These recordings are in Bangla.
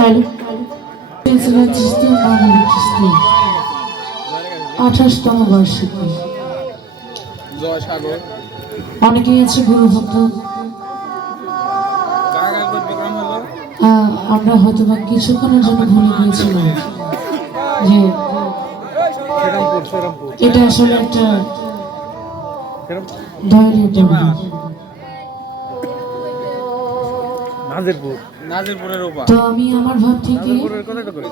সিলসিলা চিস্তি মানবিক চিস্তি আঠাশতম বার্ষিকী। অনেকেই আছে গুরু ভক্ত আমরা হয়তো বা কিছুক্ষণের জন্য ভুলে গিয়েছিলাম যে এটা আসলে একটা ডায়েরি নাজিরপুর। নাজিরপুরের উপর। তো আমি আমার ঘর থেকে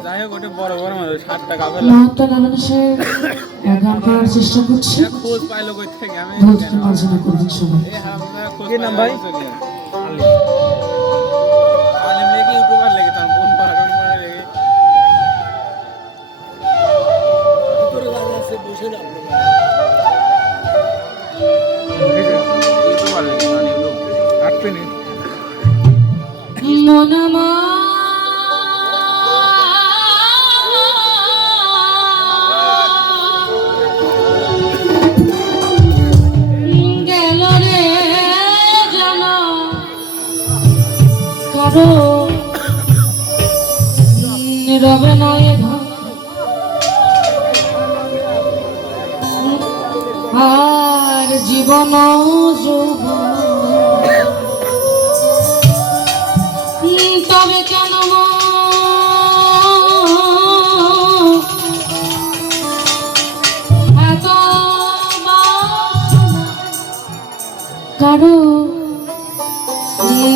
যাই হোক ওটা বড় বড় মানুষ ষাট টাকা পেলাম মহাত্মা লালন সাহেব গান করার চেষ্টা করছি। খোঁজ পাইলো কই থেকে? আমি কি নাম ভাই? কারও রবে নয় আর জীবন যৌবন। তবে কেন মা?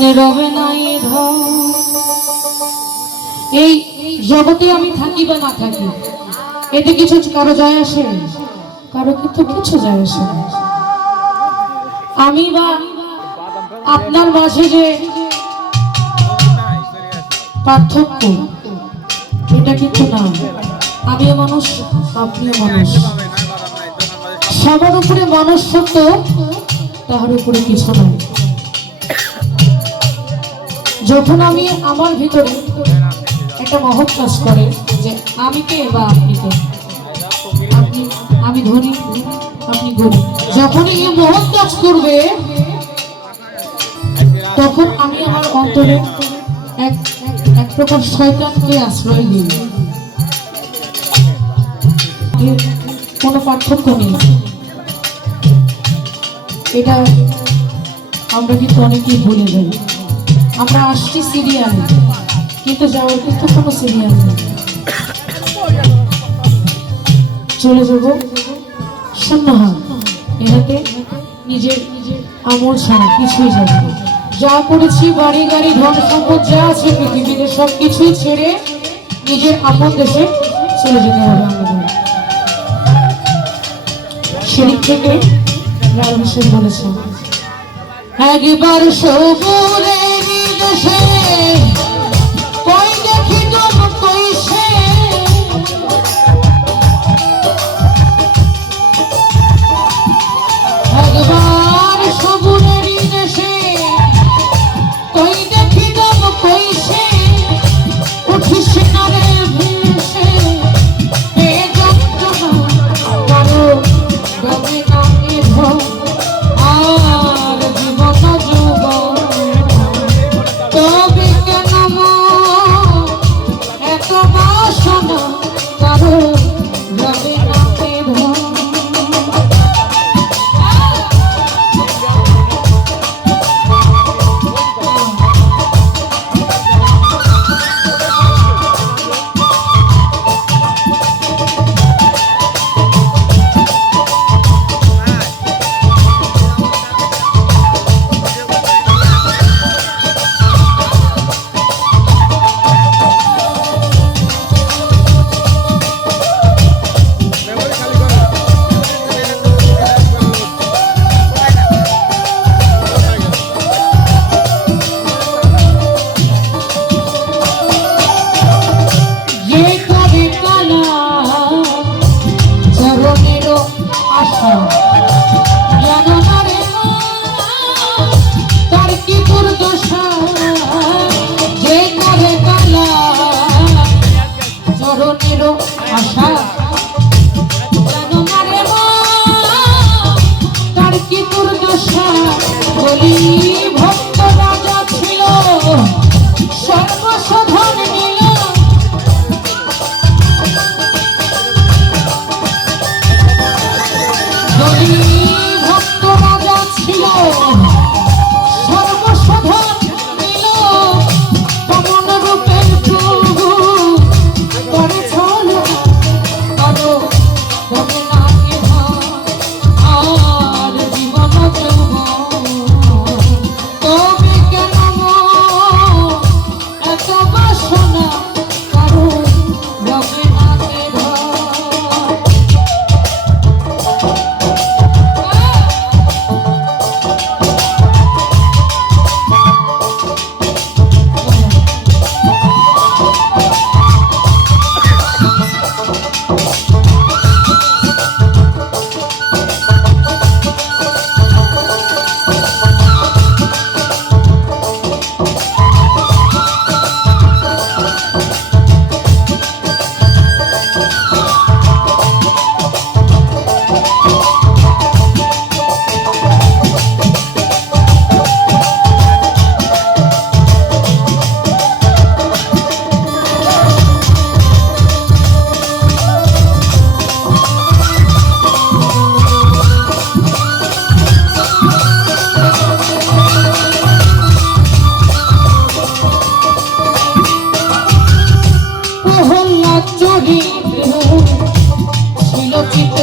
কারও রবে নাই এই জগতে আমি থাকি বা না থাকি, এতে কিছু কারও যায় আসে কারও কিন্তু কিছু যায় আসে আমি বা আপনার মাঝে যে পার্থক্য এটা কিন্তু না। আমিও মানুষ আপনিও মানুষ। সবার উপরে মানুষ সত্য তাহার উপরে কিছু নাই। যখন আমি আমার ভিতরে একটা মহৎ কাজ করে যে আমি কে বা আপনি কে? আপনি, আমি ধনী, আপনি গরিব। যখনই এই মহৎ কাজ করবে, তখন আমি আমার অন্তরে এক এক প্রকার শয়তানকে আশ্রয় দিই। কোনো পার্থক্য নেই। এটা আমরা কিন্তু অনেকেই ভুলে যাই। আমরা আসছি সিরিয়ালে। কিন্তু যাওয়ার কিন্তু কোনো সিরিয়াল। নেই চলে যাব শূন্য হাত এনাকে নিজের আমল ছাড়া কিছুই যাবে যা করেছি বাড়ি গাড়ি, ধন সম্পদ যা আছে পৃথিবীতে সব কিছুই ছেড়ে নিজের আপন দেশে চলে যেতে হবে আমাদের। সেদিক থেকে হোসেন বলেছেন একবার সবুরে দেশে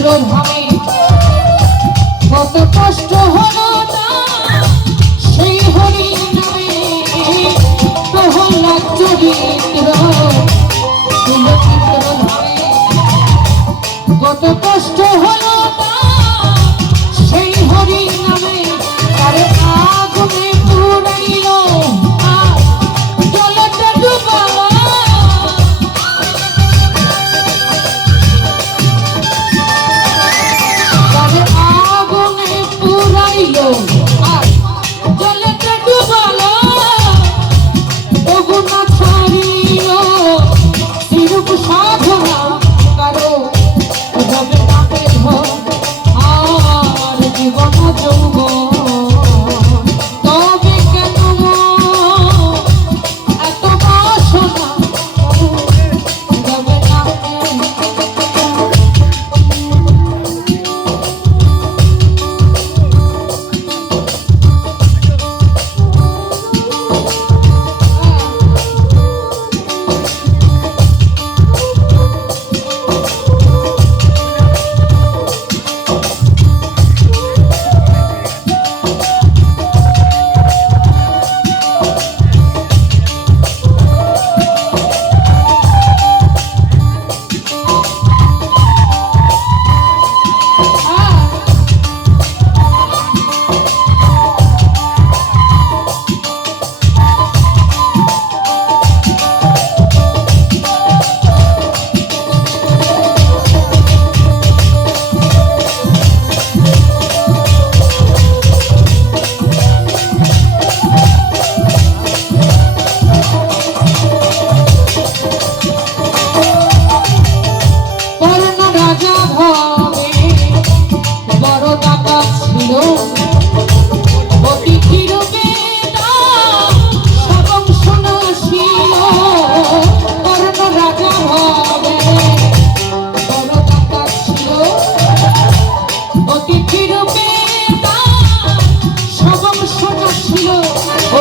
ভাব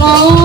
喽